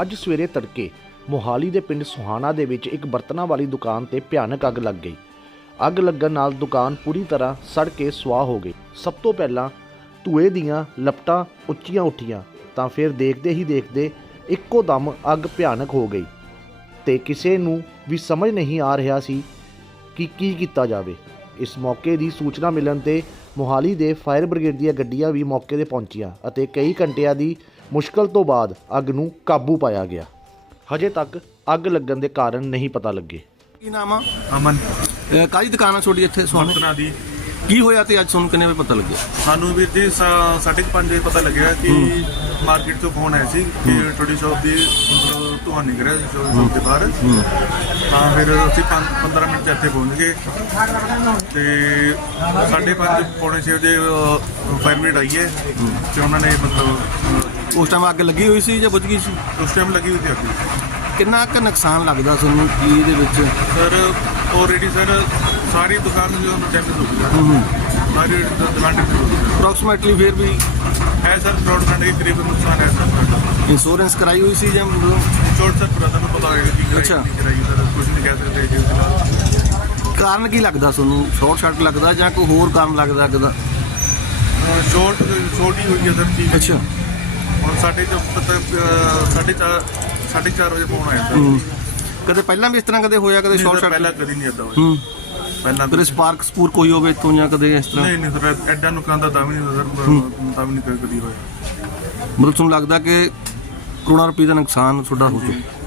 ਅੱਜ ਸਵੇਰੇ ਤੜਕੇ ਮੋਹਾਲੀ ਦੇ ਪਿੰਡ ਸੁਹਾਣਾ ਦੇ ਵਿੱਚ ਇੱਕ ਬਰਤਨਾਂ ਵਾਲੀ ਦੁਕਾਨ ਤੇ ਭਿਆਨਕ ਅੱਗ ਲੱਗ ਗਈ। ਅੱਗ ਲੱਗਣ ਨਾਲ ਦੁਕਾਨ ਪੂਰੀ ਤਰ੍ਹਾਂ ਸੜ ਕੇ ਸੁਆਹ ਹੋ ਗਈ। ਸਭ ਤੋਂ ਪਹਿਲਾਂ ਧੂਏ ਦੀਆਂ ਲਪਟਾਂ ਉੱਚੀਆਂ ਉੱਠੀਆਂ, ਤਾਂ ਫਿਰ ਦੇਖਦੇ ਹੀ ਦੇਖਦੇ ਇੱਕੋ ਦਮ ਅੱਗ ਭਿਆਨਕ ਹੋ ਗਈ। ਤੇ ਕਿਸੇ ਨੂੰ ਵੀ ਸਮਝ ਨਹੀਂ ਆ ਰਿਹਾ ਸੀ ਕਿ ਕੀ ਕੀਤਾ ਜਾਵੇ। ਇਸ ਮੌਕੇ ਦੀ ਸੂਚਨਾ ਮਿਲਣ ਤੇ ਮੋਹਾਲੀ ਦੇ ਫਾਇਰ ਬ੍ਰਿਗੇਡ ਦੀਆਂ ਗੱਡੀਆਂ ਵੀ ਮੌਕੇ ਤੇ ਪਹੁੰਚੀਆਂ ਅਤੇ ਕਈ ਘੰਟਿਆਂ ਦੀ ਮੁਸ਼ਕਲ ਤੋਂ ਬਾਅਦ ਅੱਗ ਨੂੰ ਕਾਬੂ ਪਾਇਆ ਗਿਆ। ਹਜੇ ਤੱਕ ਅੱਗ ਲੱਗਣ ਦੇ ਕਾਰਨ ਨਹੀਂ ਪਤਾ ਲੱਗੇ। ਕੀ ਨਾਮ ਆ? ਅਮਨ। ਅਹ ਕਾਹਦੀ ਦੁਕਾਨ ਆ ਤੁਹਾਡੀ ਇੱਥੇ ਮਰਤਨਾ ਦੀ। ਕੀ ਹੋਇਆ ਤੇ ਅੱਜ ਤੁਹਾਨੂੰ ਕਿੰਨੇ ਵਜੇ ਪਤਾ ਲੱਗਿਆ? ਸਾਨੂੰ ਵੀਰ ਜੀ ਸਾ- ਸਾਢੇ ਕੁ ਪੰਜ ਵਜੇ ਪਤਾ ਲੱਗਿਆ ਕਿ ਮਾਰਕੀਟ ਤੋਂ ਫੋਨ ਆਇਆ ਸੀ ਕਿ ਤੁਹਾਡੀ ਸ਼ਾਪ ਦੀ ਮਤਲਬ ਧੂੰਆਂ ਨਿਕਲ ਰਿਹਾ ਸ਼ਾਪ ਦੇ ਬਾਹਰ। ਹਾਂ। ਫਿਰ ਅਸੀਂ 15 ਮਿੰਟ 'ਚ ਇੱਥੇ ਪਹੁੰਚ ਗਏ। ਤੇ ਸਾਢੇ ਪੰਜ ਪੌਣੇ ਛੇ ਵਜੇ ਫਾਇਰ ਬ੍ਰਿਗੇਡ ਆਈ ਹੈ। ਤੇ ਉਹਨਾਂ ਨੇ ਮਤਲਬ ਅਹ, ਉਸ ਟਾਈਮ ਅੱਗ ਲੱਗੀ ਹੋਈ ਸੀ ਜਾਂ ਬੁਝ ਗਈ ਸੀ? ਉਸ ਟਾਈਮ ਲੱਗੀ ਹੋਈ ਸੀ ਅੱਗ। ਕਿੰਨਾ ਕੁ ਨੁਕਸਾਨ ਲੱਗਦਾ ਤੁਹਾਨੂੰ ਕੀ ਇਹਦੇ ਵਿੱਚ? ਸਰ ਆਲਰੇਡੀ ਸਰ ਸਾਰੀ ਦੁਕਾਨ ਜੋ ਡੈਮੇਜ ਹੋ ਗਈ ਹੈ ਸਾਰੀ ਦੁਕਾਨ ਡੈਮੇਜ ਹੋ ਗਈ। ਹੈ ਅਪਰੋਕਸੀਮੇਟਲੀ ਫਿਰ ਵੀ ਹੈ ਸਰ ਕਰੋੜ ਖੰਡ ਦੇ ਕਰੀਬ ਨੁਕਸਾਨ ਹੈ ਸਰ ਇੰਸ਼ੋਰੈਂਸ ਕਰਾਈ ਹੋਈ ਸੀ ਜਾਂ ਮਤਲਬ ਛੋਟ ਸਰ ਬ੍ਰਦਰ ਨੂੰ ਪਤਾ ਹੋਏਗਾ ਕੀ ਅੱਛਾ। ਕਰਾਈ ਸਰ ਕੁਝ ਨਹੀਂ ਕਹਿ ਸਕਦੇ ਜੀ ਫਿਲਹਾਲ ਕਾਰਨ ਕੀ ਲੱਗਦਾ ਤੁਹਾਨੂੰ? ਸ਼ਾਰਟ ਸ਼ਾਰਟ ਲੱਗਦਾ ਜਾਂ ਕੋਈ ਹੋਰ ਕਾਰਨ ਲੱਗਦਾ ਅੱਗ ਦਾ? ਛੋਟ ਛੋਟੀ ਹੋਈ ਹੈ ਸਰ ਕੀ ਅੱਛਾ। ਹੁਣ ਸਾਡੇ ਅਹ, ਸਾਢੇ ਚਾਰ ਸਾਢੇ ਚਾਰ ਵਜੇ ਫੋਨ ਆਇਆ ਸਰ ਹੂੰ। ਕਦੇ ਪਹਿਲਾਂ ਵੀ ਇਸ ਤਰ੍ਹਾਂ ਕਦੇ ਹੋਇਆ ਕਦੇ ਸ਼ਾਰਟ ਸਰ, ਸ਼ਾਰਟ ਪਹਿਲਾਂ ਕਦੀ ਨਹੀਂ ਏਦਾਂ ਹੋਇਆ। ਹੂੰ। ਪਹਿਲਾਂ ਕਦੇ ਸਪਾਰਕ ਸਪੂਰ ਕੋਈ ਹੋਵੇ ਇੱਥੋਂ ਜਾਂ ਕਦੇ ਇਸ ਤਰ੍ਹਾਂ? ਨਹੀਂ ਨਹੀਂ ਸਰ ਐਡਾ ਨੁਕਸਾਨ ਤਾਂ ਤਾਂ ਵੀ ਨਹੀਂ ਸਰ ਤਾਂ ਵੀ ਨਹੀਂ ਕਦੀ ਹੋਇਆ। ਮਤਲਬ ਤੁਹਾਨੂੰ ਲੱਗਦਾ ਕਿ ਕਰੋੜਾਂ ਰੁਪਏ ਦਾ ਨੁਕਸਾਨ ਤੁਹਾਡਾ ਹੋ ਚੁੱਕਾ?